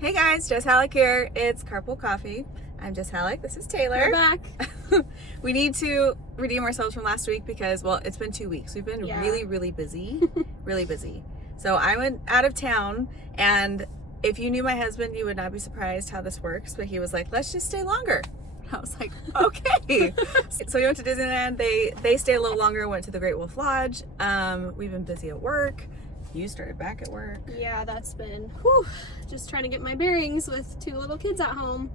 Hey guys, Jess Halleck here. It's Carpool Coffee. I'm Jess Halleck. This is Taylor. We're back. We need to redeem ourselves from last week because, well, it's been 2 weeks. We've been really busy. Really busy. So I went out of town, and if you knew my husband, you would not be surprised how this works, but he was like, let's just stay longer. I was like, okay. So we went to Disneyland. They stayed a little longer, went to the Great Wolf Lodge. We've been busy at work. You started back at work. Yeah, that's been just trying to get my bearings with 2 little kids at home,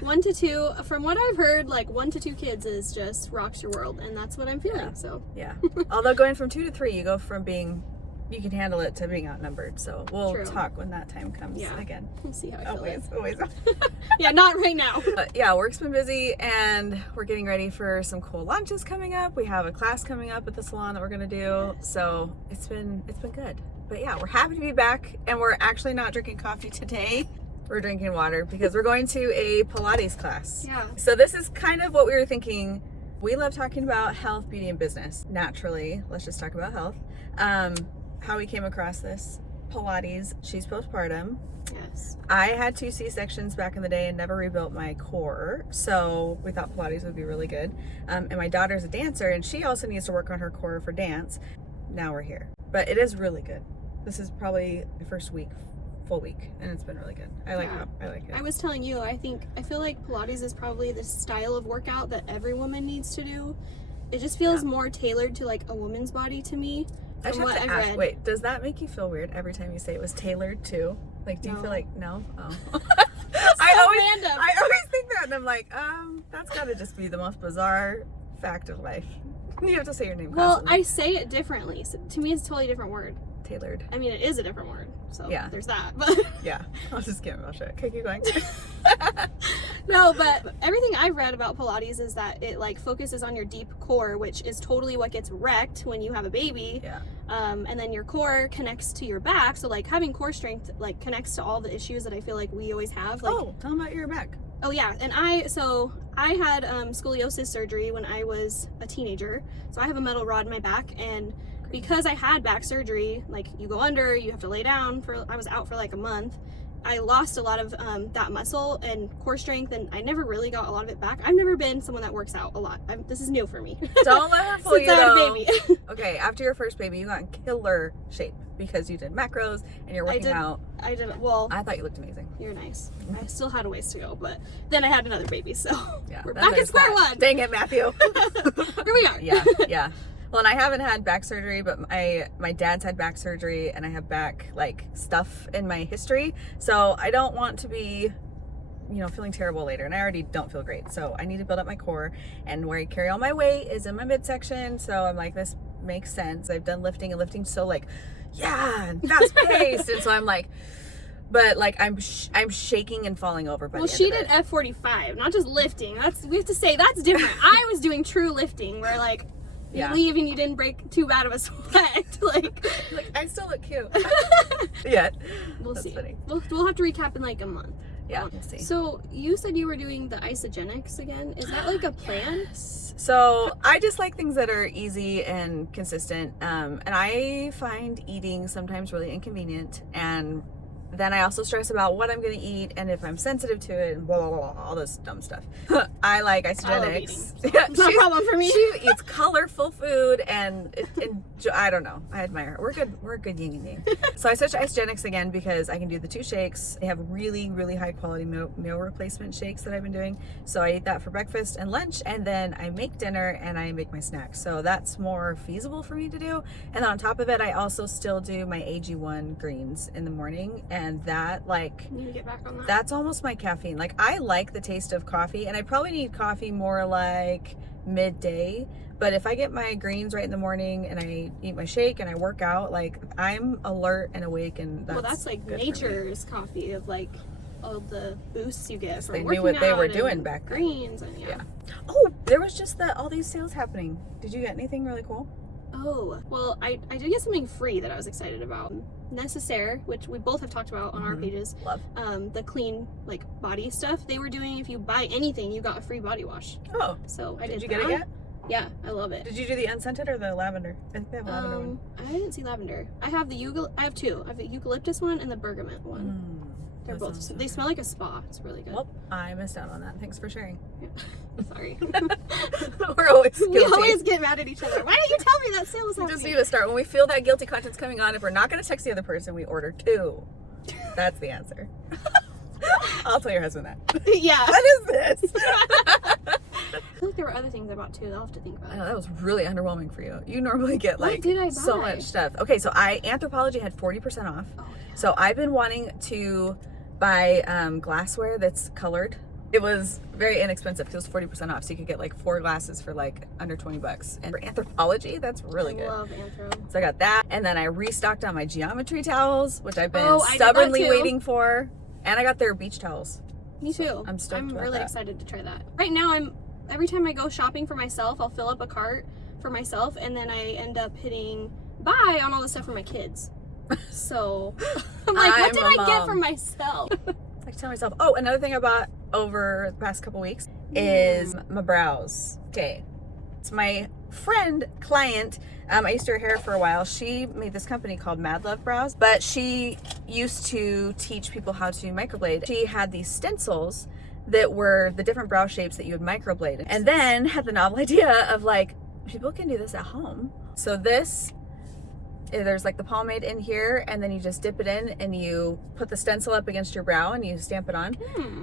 1 to 2. From what I've heard, like 1 to 2 kids is just rocks your world, and that's what I'm feeling. Yeah. So yeah. Although going from 2 to 3, you go from being you can handle it to being outnumbered. So we'll talk when that time comes again. We'll see how I feel. Always. Yeah, not right now. But yeah, work's been busy, and we're getting ready for some cool lunches coming up. We have a class coming up at the salon that we're gonna do. So it's been good. But yeah, we're happy to be back, and we're actually not drinking coffee today. We're drinking water because we're going to a Pilates class. Yeah. So this is kind of what we were thinking. We love talking about health, beauty, and business. Naturally, let's just talk about health. How we came across this Pilates. She's postpartum. Yes. I had 2 C-sections back in the day and never rebuilt my core, so we thought Pilates would be really good. And my daughter's a dancer, and she also needs to work on her core for dance. Now we're here, but it is really good. This is probably the first full week, and it's been really good. I like it. I was telling you, I feel like Pilates is probably the style of workout that every woman needs to do. It just feels more tailored to like a woman's body to me. I just have to ask, wait, does that make you feel weird every time you say it was tailored to? Like, do you feel like, no? Oh. Random. I always think that, and I'm like, that's gotta just be the most bizarre fact of life. You have to say your name constantly. Well, I say it differently. So to me, it's a totally different word. Tailored. I mean, it is a different word. So there's that. But yeah, I'll just get my shit. Okay, keep going. No, but everything I've read about Pilates is that it like focuses on your deep core, which is totally what gets wrecked when you have a baby. Yeah. And then your core connects to your back. So like having core strength like connects to all the issues that I feel like we always have. Like, tell them about your back. Oh yeah, and I had scoliosis surgery when I was a teenager. So I have a metal rod in my back, and because I had back surgery, like you go under, you have to lay down I was out for like a month. I lost a lot of that muscle and core strength, and I never really got a lot of it back. I've never been someone that works out a lot. This is new for me. Don't let her fool you, Since I had a though. baby. Okay, after your first baby, you got in killer shape because you did macros and you're working out. I did. Well, I thought you looked amazing. You're nice. I still had a ways to go, but then I had another baby, so we're that back at square one. Dang it, Matthew. Here we are. Yeah. Well, and I haven't had back surgery, but my dad's had back surgery, and I have back like stuff in my history. So I don't want to be, feeling terrible later, and I already don't feel great. So I need to build up my core, and where I carry all my weight is in my midsection. So I'm like, this makes sense. I've done lifting, and lifting's so like, fast paced, and so I'm like. But like I'm shaking and falling over by the end she of did it. F45, not just lifting. We have to say that's different. I was doing true lifting, where like you leave and you didn't break too bad of a sweat. like I still look cute. Yeah, we'll that's see. Funny. We'll have to recap in like a month. Yeah, we'll see. So you said you were doing the isogenics again. Is that like a plan? Yes. So I just like things that are easy and consistent. And I find eating sometimes really inconvenient, and then I also stress about what I'm going to eat and if I'm sensitive to it and blah, blah, blah, all this dumb stuff. I like isogenics. It's not a problem for me. She eats colorful food, and I don't know. I admire her. We're a good yin and yang. So I switched to isogenics again because I can do the 2 shakes. They have really, really high quality meal replacement shakes that I've been doing. So I eat that for breakfast and lunch, and then I make dinner and I make my snacks. So that's more feasible for me to do. And then on top of it, I also still do my AG1 greens in the morning. And that, like, you need to get back on that. That's almost my caffeine. Like, I like the taste of coffee, and I probably need coffee more like midday. But if I get my greens right in the morning and I eat my shake and I work out, like, I'm alert and awake, and that's like nature's coffee of like all the boosts you get from they working knew what they were out doing and back then. Greens and Oh, there was just all these sales happening. Did you get anything really cool? Oh, well, I did get something free that I was excited about. Necessaire, which we both have talked about on our pages. Love. The clean, like, body stuff they were doing. If you buy anything, you got a free body wash. Oh. So I did Did you get it yet? Yeah, I love it. Did you do the unscented or the lavender? I think they have a lavender one. I didn't see lavender. I have I have 2. I have the eucalyptus one and the bergamot one. They're That both. sounds so They good. smell like a spa. It's really good. Well, I missed out on that. Thanks for sharing. Sorry. We're always guilty. We always get mad at each other. Why didn't you tell me that sale was We happening? just need to start. When we feel that guilty conscience coming on, if we're not going to text the other person, we order 2. That's the answer. I'll tell your husband that. Yeah. What is this? I feel like there were other things I bought too. I'll have to think about I it. know, that was really underwhelming for you. You normally get What like did I so buy? much stuff. Okay, so Anthropologie had 40% off. Oh, yeah. So I've been wanting to buy glassware that's colored. It was very inexpensive because it was 40% off. So you could get like 4 glasses for like under $20. And for Anthropologie, that's really good. I love Anthro. So I got that. And then I restocked on my geometry towels, which I've been Oh, I did that stubbornly too. waiting for. And I got their beach towels. Me too. I'm stoked about really that. excited to try that. Right now, every time I go shopping for myself, I'll fill up a cart for myself, and then I end up hitting buy on all the stuff for my kids. So I'm like, what did I'm a I get mom. for myself? I tell myself, oh, another thing I bought over the past couple weeks is my brows. Okay. It's my friend, client. I used her hair for a while. She made this company called Mad Love Brows, but she used to teach people how to microblade. She had these stencils that were the different brow shapes that you would microblade. And then had the novel idea of like, people can do this at home. So there's like the pomade in here, and then you just dip it in and you put the stencil up against your brow and you stamp it on.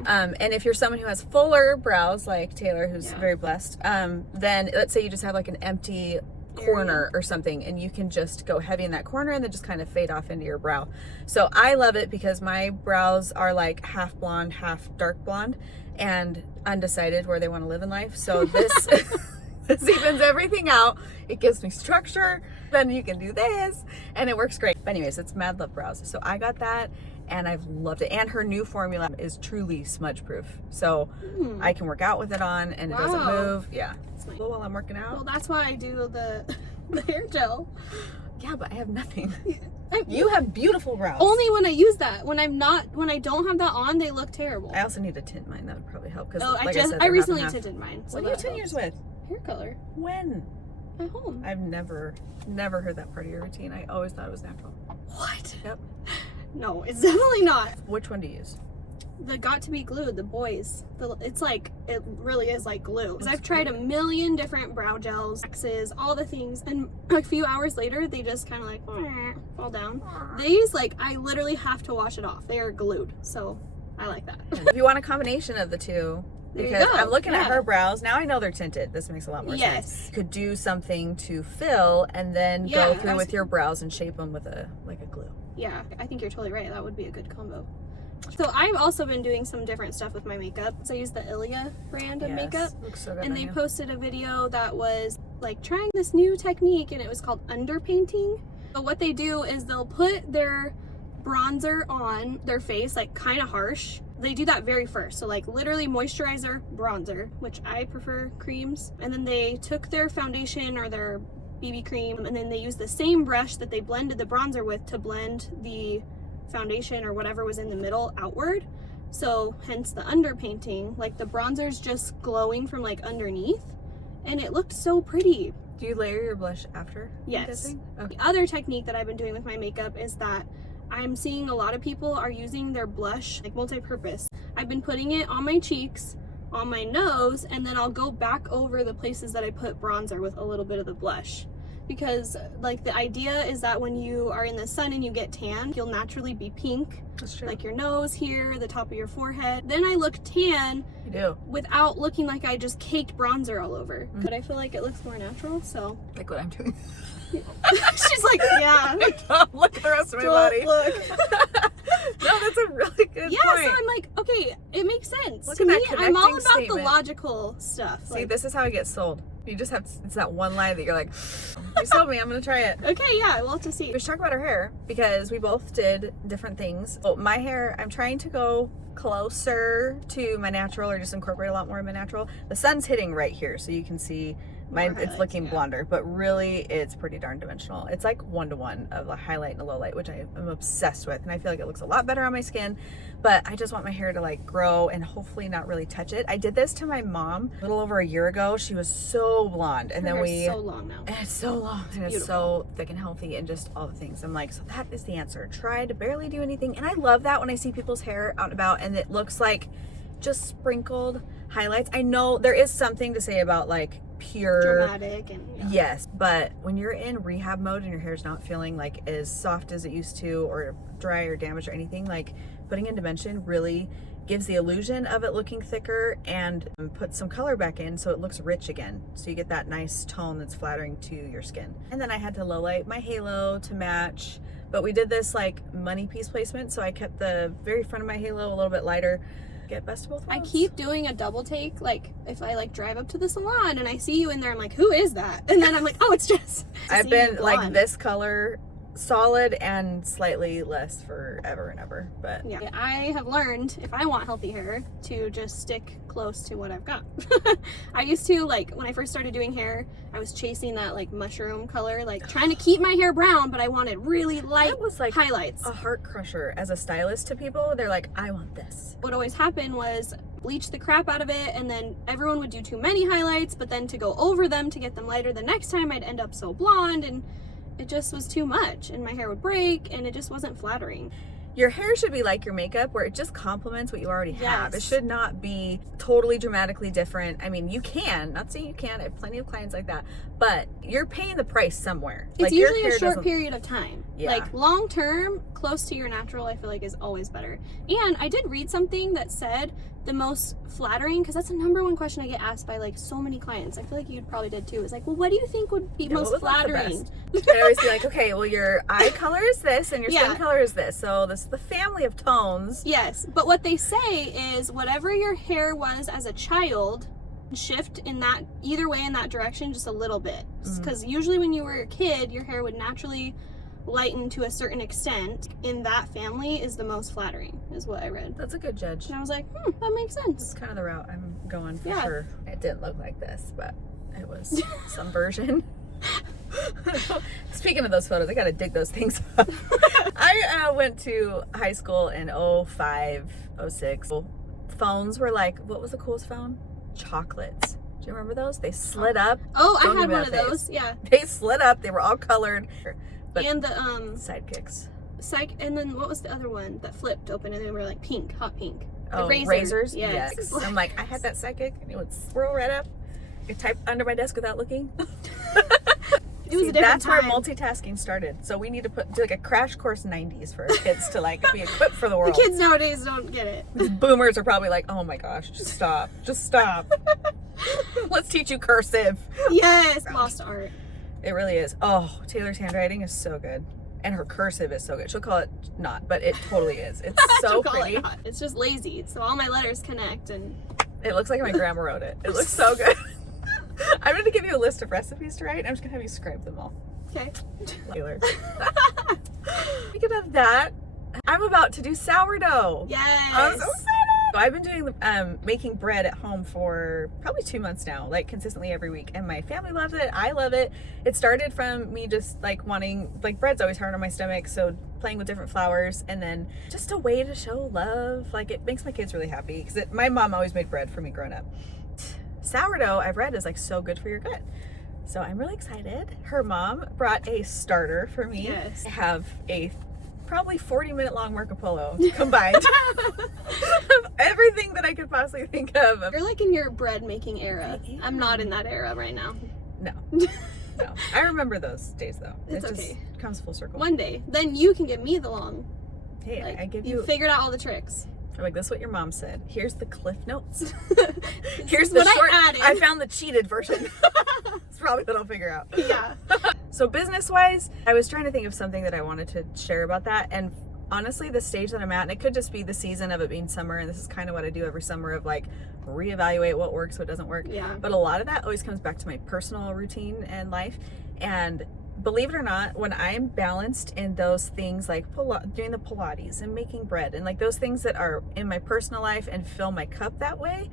And if you're someone who has fuller brows like Taylor, who's Yeah. very blessed, then let's say you just have like an empty corner or something, and you can just go heavy in that corner and then just kind of fade off into your brow. So I love it because my brows are like half blonde, half dark blonde, and undecided where they want to live in life. So this this evens everything out. It gives me structure. Then you can do this, and it works great. But anyways, it's Mad Love Brows. So I got that, and I've loved it. And her new formula is truly smudge proof. So I can work out with it on, and it doesn't Wow. move. Yeah. That's nice. Well, while I'm working out. Well, that's why I do the hair gel. Yeah, but I have nothing. I- You have beautiful brows. Only when I use that. When I don't have that on, they look terrible. I also need to tint mine. That would probably help. Because Oh, like I said, they're I half recently and half. tinted mine. So What do you that tint yours helps. with? Hair color When? at home. I've never heard that part of your routine. I always thought it was natural. What? Yep. No, it's definitely not. Which one do you use? The Got to Be Glued, the boys. It's like, it really is like glue. Because That's I've tried a million different brow gels, waxes, all the things, and a few hours later, they just kind of like fall down. These, like, I literally have to wash it off. They are glued, so I like that. If you want a combination of the two, There you because go. I'm looking at Yeah. her brows now. I know they're tinted. This makes a lot more Yes. sense. Could do something to fill and then Yeah, go I through was- with your brows and shape them with a glue. Yeah, I think you're totally right. That would be a good combo. So I've also been doing some different stuff with my makeup. So I use the Ilia brand of makeup. Looks so good. And on they you. posted a video that was like trying this new technique, and it was called underpainting. But what they do is they'll put their bronzer on their face, like kind of harsh. They do that very first. So like literally moisturizer, bronzer, which I prefer creams. And then they took their foundation or their BB cream, and then they used the same brush that they blended the bronzer with to blend the foundation or whatever was in the middle outward. So hence the underpainting, like the bronzer's just glowing from like underneath, and it looked so pretty. Do you layer your blush after? I'm Yes. guessing? Okay. The other technique that I've been doing with my makeup is that I'm seeing a lot of people are using their blush like multi-purpose. I've been putting it on my cheeks, on my nose, and then I'll go back over the places that I put bronzer with a little bit of the blush. Because like the idea is that when you are in the sun and you get tan, you'll naturally be pink, That's true. like your nose here, the top of your forehead. Then I look tan you do. without looking like I just caked bronzer all over. Mm-hmm. But I feel like it looks more natural, so. Like what I'm doing. She's like, yeah. Look at the rest of my Don't body. look. No, that's a really good Yeah, point. so I'm like, okay, it makes sense. Look To at me, that I'm all connecting about the statement. logical stuff. See, Like, this is how I get sold. You just have, it's that one line that you're like, you sold me, I'm gonna try it. okay, yeah, we'll have to see. We should talk about our hair because we both did different things. So my hair, I'm trying to go closer to my natural or just incorporate a lot more of my natural. The sun's hitting right here, so you can see Mine, it's highlights, looking yeah. blonder, but really it's pretty darn dimensional. It's like 1-to-1 of a highlight and a low light, which I am obsessed with. And I feel like it looks a lot better on my skin, but I just want my hair to like grow and hopefully not really touch it. I did this to my mom a little over a year ago. She was so blonde. And Her then hair's so long now. and it's so long and it's so thick and healthy and just all the things. I'm like, so that is the answer. Try to barely do anything. And I love that when I see people's hair out and about and it looks like just sprinkled highlights. I know there is something to say about like pure dramatic and yes, but when you're in rehab mode and your hair's not feeling like as soft as it used to or dry or damaged or anything, like putting in dimension really gives the illusion of it looking thicker and puts some color back in so it looks rich again, so you get that nice tone that's flattering to your skin. And then I had to low light my halo to match, but we did this like money piece placement, so I kept the very front of my halo a little bit lighter. Get best of both worlds. I keep doing a double take, like if I like drive up to the salon and I see you in there, I'm like, who is that? And then I'm like, oh, it's just I've been like this color solid and slightly less forever and ever, but yeah, I have learned if I want healthy hair to just stick close to what I've got. I used to, like when I first started doing hair, I was chasing that like mushroom color, like trying to keep my hair brown, but I wanted really light that was like highlights. a heart crusher as a stylist to people. They're like, I want this. What always happened was bleach the crap out of it, and then everyone would do too many highlights, but then to go over them to get them lighter the next time, I'd end up so blonde, and it just was too much, and my hair would break, and it just wasn't flattering. Your hair should be like your makeup, where it just complements what you already have. It Yes. should not be totally dramatically different. I mean, you can, not saying you can't, I have plenty of clients like that, but you're paying the price somewhere. It's like, your usually hair a short doesn't- period of time. Yeah. Like long term, close to your natural, I feel like is always better. And I did read something that said the most flattering, because that's the number one question I get asked by like so many clients. I feel like you probably did too. It's like, well, what do you think would be Yeah, what most would look the flattering? best? I always be like, okay, well, your eye color is this and your skin Yeah. color is this. So this is the family of tones. Yes, but what they say is whatever your hair was as a child, shift in that either way in that direction just a little bit, because usually when you were a kid your hair would naturally lighten to a certain extent. In that family is the most flattering, is what I read. That's a good judge. And I was like, that makes It's sense. kind of the route I'm going for Yeah. sure. It didn't look like this, but it was some version. Speaking of those photos, I gotta dig those things up. I went to high school in 05, 06. Phones were like, what was the coolest phone? Chocolates. Do you remember those? They slid up. Oh, Don't I give had me one that of face. those. Yeah. They slid up. They were all colored. But And the sidekicks. and then what was the other one that flipped open and they were like pink, hot pink? The Oh, razor. razors? Yes. I'm like, I had that sidekick and it would swirl right up. I could type under my desk without looking. It was See, a different that's time. where multitasking started. So we need to do like a crash course 90s for our kids to like be equipped for the The world. kids nowadays don't get it. These boomers are probably like, oh my gosh, just stop. Just stop. Let's teach you cursive. Yes, lost art. It really is. Oh, Taylor's handwriting is so good. And her cursive is so good. She'll call it not, but it totally is. It's so Don't call pretty. it not. It's just lazy. So all my letters connect and It looks like my grandma wrote it. It looks so good. I'm going to give you a list of recipes to write. I'm just going to have you scribe them all. okay. Taylor. Speaking of that, I'm about to do sourdough. Yes. I'm so excited. I've been doing making bread at home for probably 2 months now, like consistently every week, and my family loves it. I love it. It started from me just like wanting, like, bread's always hard on my stomach, so playing with different flours, and then just a way to show love. Like, it makes my kids really happy because my mom always made bread for me growing up. Sourdough, I've read, is like so good for your gut. So I'm really excited. Her mom brought a starter for me. Yes. I have a probably 40-minute long Marco Polo combined of everything that I could possibly think of. You're like in your bread making era. I am. I'm not in that era right now. No, no. I remember those days though. It's it okay. just comes full circle. One day, then you can give me the long. Hey, Like, I give you you. figured out all the tricks. I'm like, this is what your mom said. Here's the cliff notes. This Here's is the what short. I added. I found the cheated version. It's probably what I'll figure out. Yeah. So business-wise, I was trying to think of something that I wanted to share about that, and honestly, the stage that I'm at, and it could just be the season of it being summer, and this is kind of what I do every summer, of like reevaluate what works, what doesn't work. Yeah. But a lot of that always comes back to my personal routine and life. And believe it or not, when I'm balanced in those things, like doing the Pilates and making bread and like those things that are in my personal life and fill my cup that way,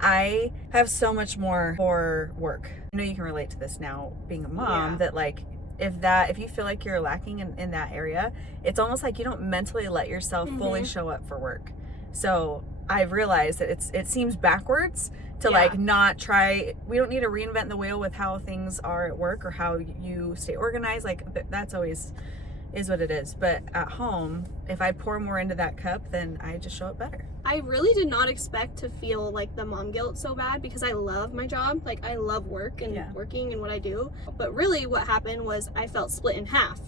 I have so much more for work. I know you can relate to this now being a mom, Yeah. that like if you feel like you're lacking in that area, it's almost like you don't mentally let yourself fully show up for work. So I've realized that it seems backwards to like not try. We don't need to reinvent the wheel with how things are at work or how you stay organized. Like that's always is what it is. But at home, if I pour more into that cup, then I just show up better. I really did not expect to feel like the mom guilt so bad because I love my job. Like I love work and working and what I do. But really what happened was I felt split in half.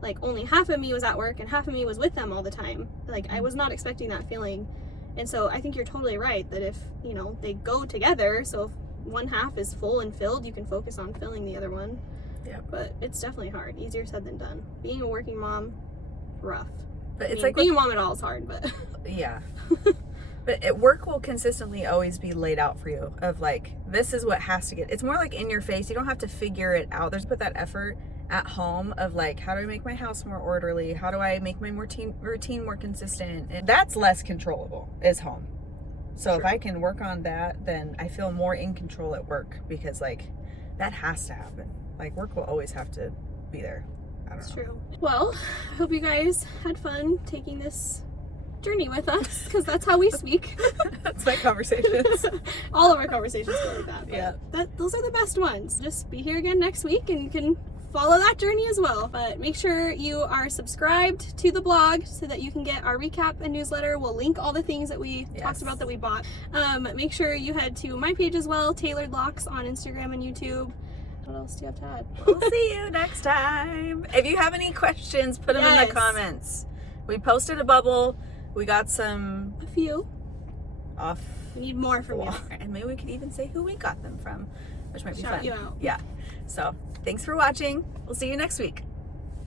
Like only half of me was at work and half of me was with them all the time. Like I was not expecting that feeling. And so I think you're totally right that if, you know, they go together, so if one half is full and filled, you can focus on filling the other one. Yeah. But it's definitely hard. Easier said than done. Being a working mom, rough. But it's like being a mom at all is hard, but yeah. But work will consistently always be laid out for you of like, this is what has to get. It's more like in your face. You don't have to figure it out. There's put that effort at home of like, how do I make my house more orderly? How do I make my routine more consistent? And that's less controllable is home. So if I can work on that, then I feel more in control at work because like that has to happen. Like work will always have to be there. I don't know. True. Well, I hope you guys had fun taking this journey with us because that's how we speak. That's my conversations. All of our conversations go like that. But those are the best ones. Just be here again next week and you can follow that journey as well. But make sure you are subscribed to the blog so that you can get our recap and newsletter. We'll link all the things that we talked about that we bought. Make sure you head to my page as well, Tailored Locks on Instagram and YouTube. What else do you have to add? We'll see you next time. If you have any questions, put them in the comments. We posted a bubble. We got a few off. We need more from you. And maybe we could even say who we got them from, which might be fun. Shout you out. Yeah. So thanks for watching. We'll see you next week.